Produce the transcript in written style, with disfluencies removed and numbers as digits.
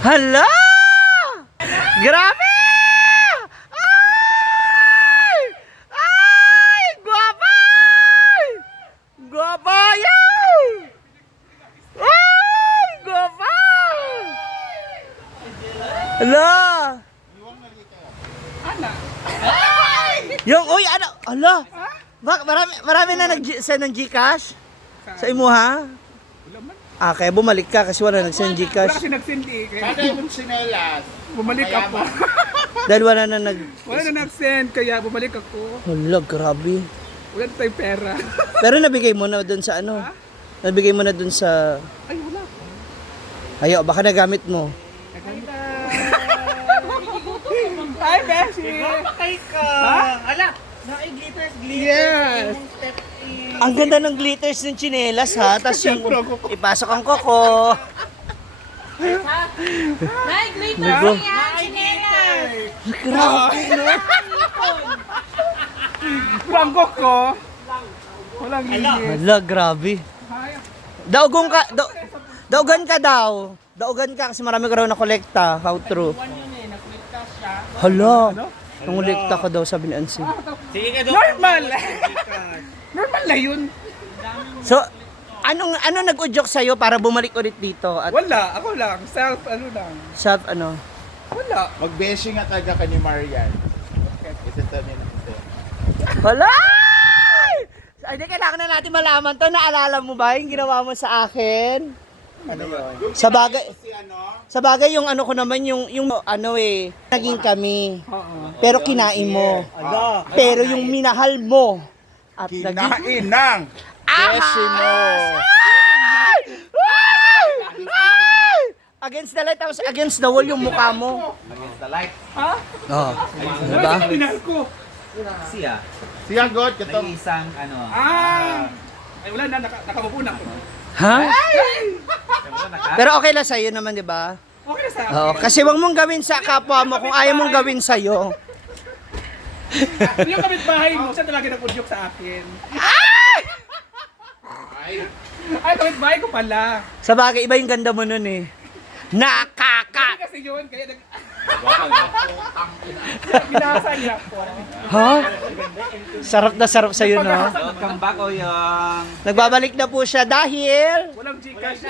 Hala! Grabe! Ay! Ay! Guwapa! Guwapa yan! Ay! Guwapa! Hala! Yung, uy, ano? Hala! Marami na nag-send ng Gcash? Sa imo, ha? Ah, kaya bumalik ka kasi wala nag-send Wala Gcash. kasi nag-send eh. Kada yung sinelas. Bumalik ako. Dahil wala na Wala na nag-send, kaya bumalik ako. Hala, grabe. Wala na tayong pera. Pero nabigay mo na dun sa ano? Nabigay mo na dun sa... Ay, wala. Ayo, baka nagamit mo. Hi, Beshi! Patay ka! Ha? Ala! Naki-glitters, Yes! Ang ganda ng glitters ng tsinelas, ha? Tapos yung ipasok ang koko. Nay, glitter Nago. yan, chinelas. Grabe, no? Prangko ko. Walang hingit. Hala, grabe. Daugong ka, daugan ka daw. Daugan ka kasi marami ka raw na kolekta. How true? Hala, nangolekta ka daw, sabi ni Ansi. Sige ka doon. Normal! Normal na yun. So, ano nag-udyok sa'yo para bumalik ulit dito? At Wala, ako lang. Self, ano lang. sa ano? Wala. Mag-beshi nga taga ka ni Marian. Ito niya na ito. Hala! Ay, di kailangan na natin malaman to. Naalala mo ba yung ginawa mo sa akin? Ano yun? Sa bagay, Si ano? sa bagay yung ano ko naman, yung ano eh, naging kami. Oo. Pero kinain mo. Pero yung minahal mo. At naging... Kinain ng beshi mo. Ay! Ay! Ay! Against the light, tapos against the wall yung mukha mo. Against the light. Ha? Oo. Ano Diba? sa pinahal ko? Siya. Siya God, May katong isang ano. Ay, wala na. Nakamupo na ako. Ha? Naka? Pero okay lang sa'yo naman, di ba? Okay na sa akin. Oo. Kasi wag mong gawin sa kapwa mo kung ayaw mong gawin sa'yo. Yung kapitbahay mo, siya talaga nag-udyok sa akin. Ay, kapitbahay ko pala. Sa bagay, iba yung ganda mo nun eh. Nakaka... Kasi yun, kaya binasa niya ako. Ha? Sarap na sarap sa'yo, no? Welcome back o yung... Nagbabalik na po siya dahil... Walang Gcash.